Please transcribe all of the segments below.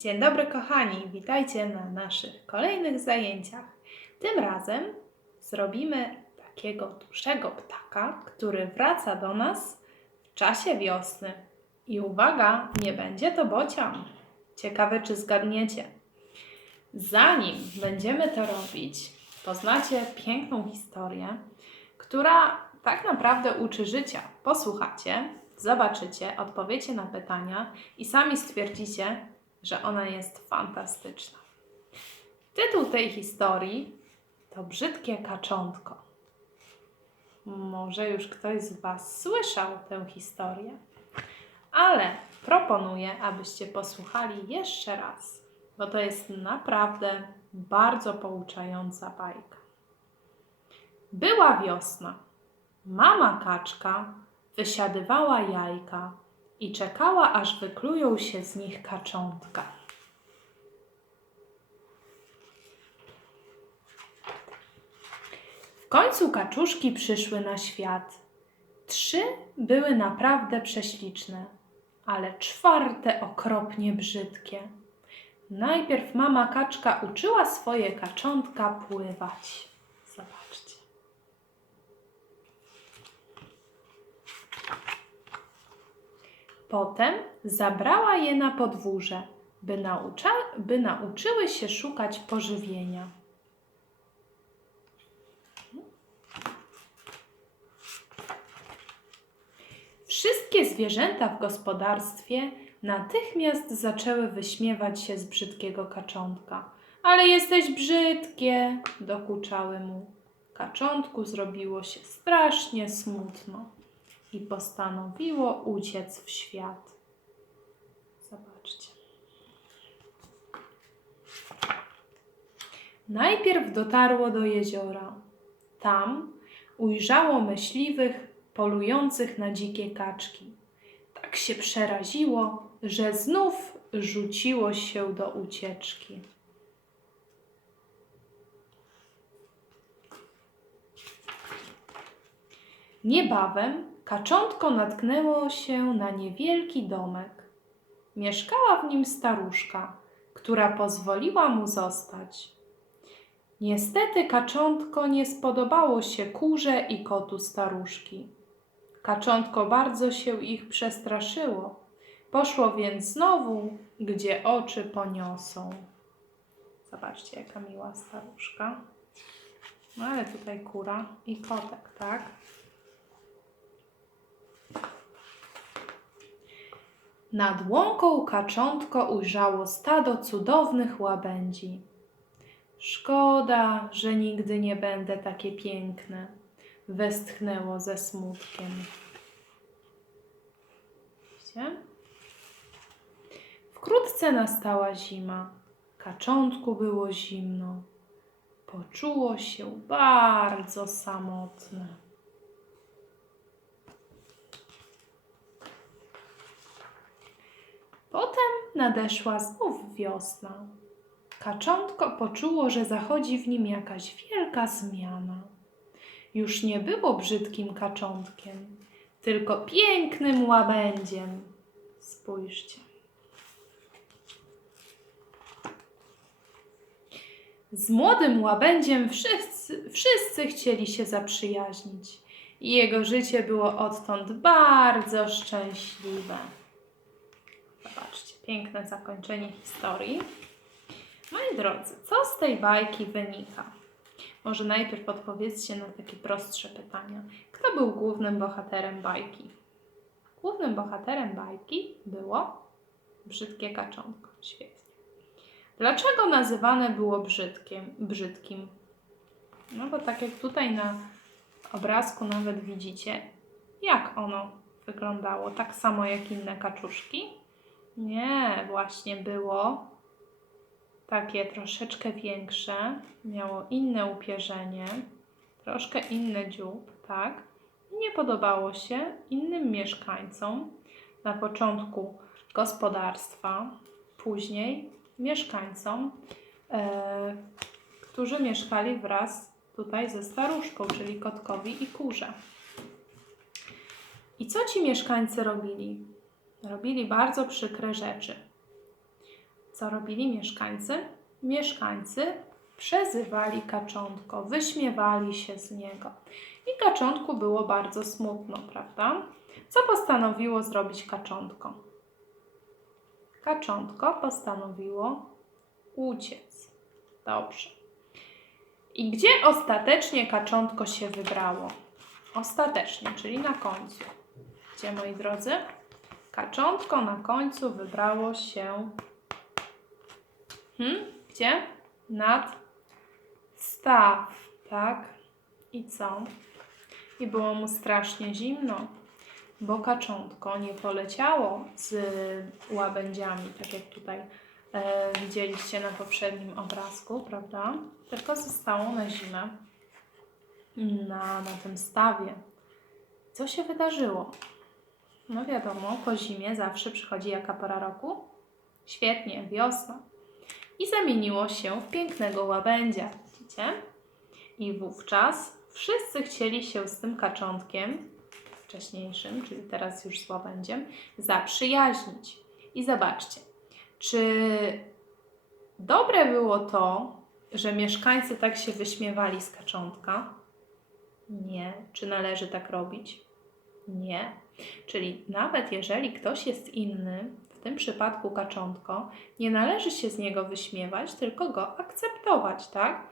Dzień dobry, kochani, witajcie na naszych kolejnych zajęciach. Tym razem zrobimy takiego dużego ptaka, który wraca do nas w czasie wiosny. I uwaga, nie będzie to bocian. Ciekawe, czy zgadniecie. Zanim będziemy to robić, poznacie piękną historię, która tak naprawdę uczy życia. Posłuchacie, zobaczycie, odpowiecie na pytania i sami stwierdzicie, że ona jest fantastyczna. Tytuł tej historii to Brzydkie kaczątko. Może już ktoś z Was słyszał tę historię, ale proponuję, abyście posłuchali jeszcze raz, bo to jest naprawdę bardzo pouczająca bajka. Była wiosna. Mama kaczka wysiadywała jajka i czekała, aż wyklują się z nich kaczątka. W końcu kaczuszki przyszły na świat. Trzy były naprawdę prześliczne, ale czwarte okropnie brzydkie. Najpierw mama kaczka uczyła swoje kaczątka pływać. Zobaczcie. Potem zabrała je na podwórze, by, naucza, by nauczyły się szukać pożywienia. Wszystkie zwierzęta w gospodarstwie natychmiast zaczęły wyśmiewać się z brzydkiego kaczątka. Ale jesteś brzydkie, dokuczały mu. Kaczątku zrobiło się strasznie smutno i postanowiło uciec w świat. Zobaczcie. Najpierw dotarło do jeziora. Tam ujrzało myśliwych polujących na dzikie kaczki. Tak się przeraziło, że znów rzuciło się do ucieczki. Niebawem kaczątko natknęło się na niewielki domek. Mieszkała w nim staruszka, która pozwoliła mu zostać. Niestety kaczątko nie spodobało się kurze i kotu staruszki. Kaczątko bardzo się ich przestraszyło. Poszło więc znowu, gdzie oczy poniosą. Zobaczcie, jaka miła staruszka. No ale tutaj kura i kotek, tak? Nad łąką kaczątko ujrzało stado cudownych łabędzi. Szkoda, że nigdy nie będę takie piękne, westchnęło ze smutkiem. Wkrótce nastała zima. Kaczątku było zimno. Poczuło się bardzo samotne. Potem nadeszła znów wiosna. Kaczątko poczuło, że zachodzi w nim jakaś wielka zmiana. Już nie było brzydkim kaczątkiem, tylko pięknym łabędziem. Spójrzcie. Z młodym łabędziem wszyscy, wszyscy chcieli się zaprzyjaźnić jego życie było odtąd bardzo szczęśliwe. Piękne zakończenie historii. Moi drodzy, co z tej bajki wynika? Może najpierw odpowiedzcie na takie prostsze pytania. Kto był głównym bohaterem bajki? Głównym bohaterem bajki było brzydkie kaczątko. Świetnie. Dlaczego nazywane było brzydkiem, brzydkim? No bo tak jak tutaj na obrazku nawet widzicie, jak ono wyglądało, tak samo jak inne kaczuszki. Nie, właśnie było takie troszeczkę większe, miało inne upierzenie, troszkę inny dziób, tak? Nie podobało się innym mieszkańcom na początku gospodarstwa, później mieszkańcom, e, którzy mieszkali wraz tutaj ze staruszką, czyli kotkowi i kurze. I co ci mieszkańcy robili? Robili bardzo przykre rzeczy. Co robili mieszkańcy? Mieszkańcy przezywali kaczątko, wyśmiewali się z niego. I kaczątku było bardzo smutno, prawda? Co postanowiło zrobić kaczątko? Kaczątko postanowiło uciec. Dobrze. I gdzie ostatecznie kaczątko się wybrało? Ostatecznie, czyli na końcu. Gdzie, moi drodzy? Kaczątko na końcu wybrało się. Hmm? Gdzie? Nad staw, tak? I co? I było mu strasznie zimno, bo kaczątko nie poleciało z łabędziami, tak jak tutaj e, widzieliście na poprzednim obrazku, prawda? Tylko zostało na zimę na, na tym stawie. Co się wydarzyło? No wiadomo, po zimie zawsze przychodzi jaka pora roku? Świetnie, wiosna. I zamieniło się w pięknego łabędzia, widzicie? I wówczas wszyscy chcieli się z tym kaczątkiem, wcześniejszym, czyli teraz już z łabędziem, zaprzyjaźnić. I zobaczcie, czy dobre było to, że mieszkańcy tak się wyśmiewali z kaczątka? Nie. Czy należy tak robić? Nie. Czyli nawet jeżeli ktoś jest inny, w tym przypadku kaczątko, nie należy się z niego wyśmiewać, tylko go akceptować, tak?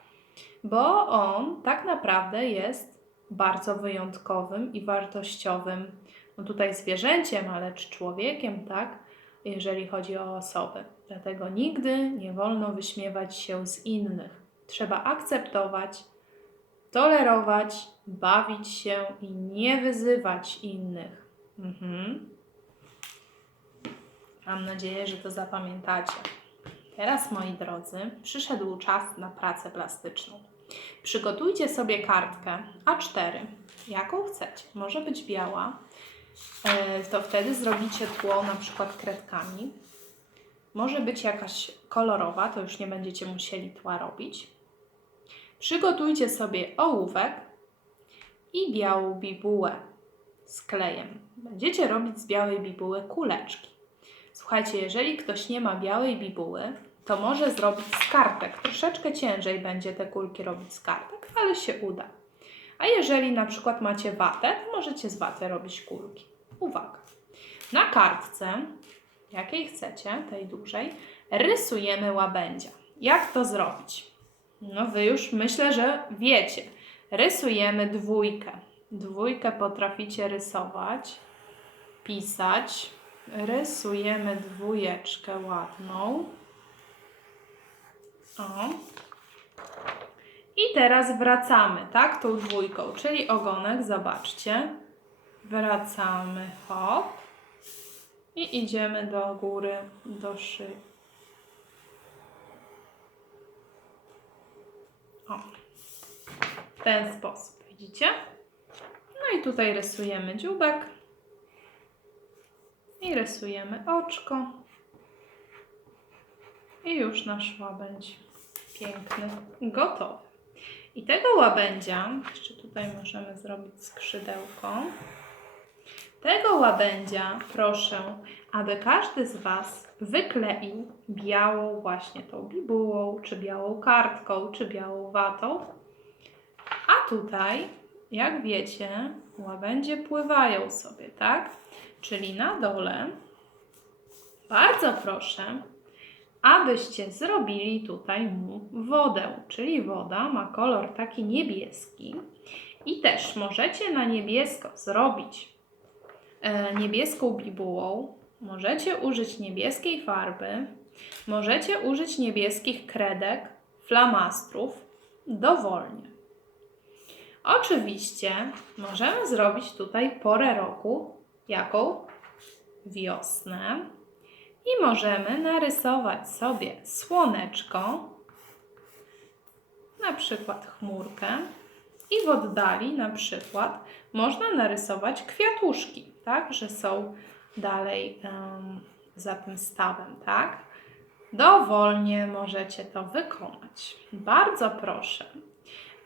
Bo on tak naprawdę jest bardzo wyjątkowym i wartościowym, no tutaj zwierzęciem, ale czy człowiekiem, tak? Jeżeli chodzi o osoby. Dlatego nigdy nie wolno wyśmiewać się z innych. Trzeba akceptować, tolerować, bawić się i nie wyzywać innych. Mhm. Mam nadzieję, że to zapamiętacie. Teraz, moi drodzy, przyszedł czas na pracę plastyczną. Przygotujcie sobie kartkę A4, jaką chcecie. Może być biała, e, to wtedy zrobicie tło na przykład kredkami. Może być jakaś kolorowa, to już nie będziecie musieli tła robić. Przygotujcie sobie ołówek i białą bibułę z klejem. Będziecie robić z białej bibuły kuleczki. Słuchajcie, jeżeli ktoś nie ma białej bibuły, to może zrobić z kartek. Troszeczkę ciężej będzie te kulki robić z kartek, ale się uda. A jeżeli na przykład macie watę, to możecie z waty robić kulki. Uwaga! Na kartce, jakiej chcecie, tej dużej, rysujemy łabędzia. Jak to zrobić? No wy już myślę, że wiecie. Rysujemy dwójkę. Dwójkę potraficie rysować, pisać. Rysujemy dwójeczkę ładną. O. I teraz wracamy, tak, tą dwójką, czyli ogonek, zobaczcie. Wracamy, hop. I idziemy do góry, do szyi. O. W ten sposób, widzicie? No i tutaj rysujemy dziubek. I rysujemy oczko. I już nasz łabędź piękny, gotowy. I tego łabędzia, jeszcze tutaj możemy zrobić skrzydełko. Tego łabędzia proszę, aby każdy z Was wykleił białą właśnie tą bibułą, czy białą kartką, czy białą watą. A tutaj, jak wiecie, łabędzie pływają sobie, tak? Czyli na dole, bardzo proszę, abyście zrobili tutaj mu wodę, czyli woda ma kolor taki niebieski i też możecie na niebiesko zrobić e, niebieską bibułą, możecie użyć niebieskiej farby, możecie użyć niebieskich kredek, flamastrów, dowolnie. Oczywiście możemy zrobić tutaj porę roku, jaką? Wiosnę i możemy narysować sobie słoneczko, na przykład chmurkę i w oddali na przykład można narysować kwiatuszki, tak, że są dalej um, za tym stawem, tak? Dowolnie możecie to wykonać. Bardzo proszę,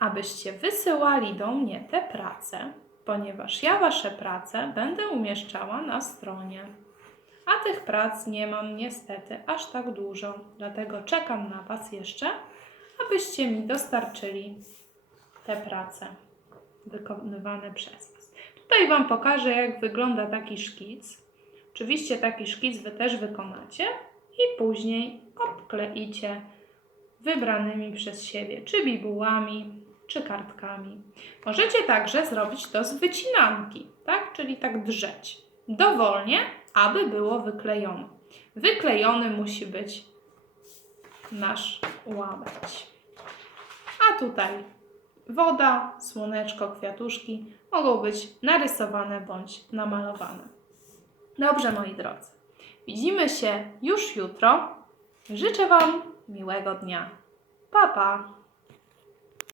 abyście wysyłali do mnie te prace, ponieważ ja Wasze prace będę umieszczała na stronie A tych prac nie mam niestety aż tak dużo, dlatego czekam na Was jeszcze, abyście mi dostarczyli te prace wykonywane przez Was. Tutaj Wam pokażę, jak wygląda taki szkic. Oczywiście taki szkic Wy też wykonacie i później obkleicie wybranymi przez siebie, czy bibułami, czy kartkami. Możecie także zrobić to z wycinanki, tak? Czyli tak drzeć. Dowolnie, aby było wyklejone. Wyklejony musi być nasz łabędź. A tutaj woda, słoneczko, kwiatuszki mogą być narysowane bądź namalowane. Dobrze, moi drodzy. Widzimy się już jutro. Życzę Wam miłego dnia. Pa, pa!